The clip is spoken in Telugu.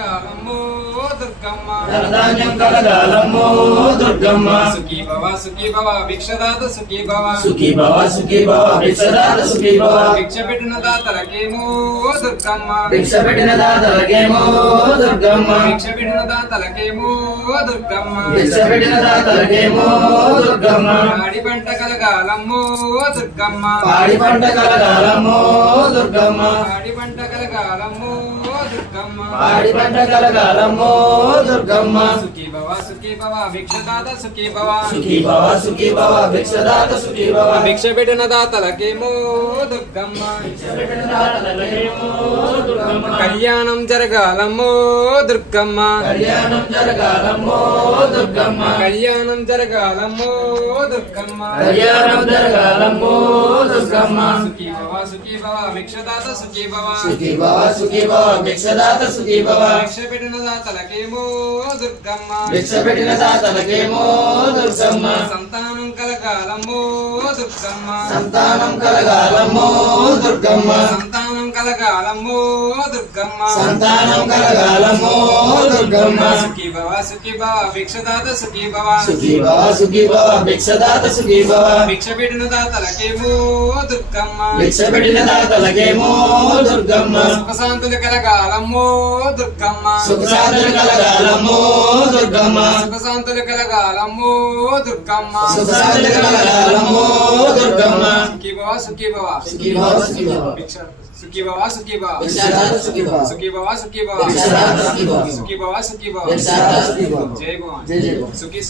కలగాలమ్మో దుర్గమ్మ ధనధాన్యం కలగాలమ్మో దుర్గమ్మ సుఖీ భవ భిక్షదాత సుఖీ భవ సుఖీ భవ భిక్షదాత సుఖీ భవ భిక్ష పెట్టిన దాతలకేమో దుర్గమ్మ భిక్ష పెట్టిన దాతలకేమో దుర్గమ్మ భిక్ష పెట్టిన దాతలకేమో దుర్గమ్మ భిక్ష పెట్టిన దాతలకేమో దుర్గమ్మ పాడి పంట కలగాలమ్మో దుర్గమ్మ పాడి పంట కలగాలమ్మో దుర్గమ్మ పాడి పంట కలగాలమ్మో దుర్గమ్మ పాడి పంట కలగాలమ్మో దుర్గమ్మ సుఖీ భవ భిక్షదాత సుఖీ భవ సుఖీ భవ భిక్షదాత సుఖీ భవ భిక్ష పెట్టిన దాతలకేమో దుర్గమ్మ భిక్ష పెట్టిన దాతలకేమో దుర్గమ్మ కళ్యాణం జరగాలమ్మో దుర్గమ్మ కళ్యాణం జరగాలమ్మో దుర్గమ్మ కళ్యాణం జరగాలమ్మో దుర్గమ్మ కళ్యాణం జరగాలమ్మో దుర్గమ్మ సుఖీ భవ భిక్షదాత సుఖీ భవ సుఖీ భవ భిక్షదాత సుఖీ భవ భిక్ష పెట్టిన దాతలకేమో దుర్గమ్మ భిక్ష పెట్టిన దాతలకేమో దుర్గమ్మ సంతానం కలగాలమ్మో దుర్గమ్మ సంతానం కలగాలమ్మో దుర్గమ్మ సంతానం కలగాలమ్మో దుర్గమ్మ సంతానం కలగాలమ్మో దుర్గమ్మ సుఖీ భవ భిక్షదాత సుఖీ భవ సుఖీ భవ భిక్షదాత సుఖీ భవ భిక్ష పెట్టిన దాతలకేమో దుర్గమ్మ భిక్ష పెట్టిన దాతలకేమో దుర్గమ్మ సుఖశాంతులు కలగాలమ్మో దుర్గమ్మ సుఖశాంతులు కలగాలమ్మో దుర్గమ్మ సుఖశాంతులు కలగాలమ్మో దుర్గమ్మ సుఖశాంతులు కలగాలమ్మో దుర్గమ్మ సుఖీ భవ భిక్ష సుఖీ భవ భిక్షదాత సుఖీ భవ సుఖీ భవ భిక్షదాత సుఖీ భవ సుఖీ భవ భిక్షదాత సుఖీ భవ జై భవాన్ జై జై భవాన్. సుఖీ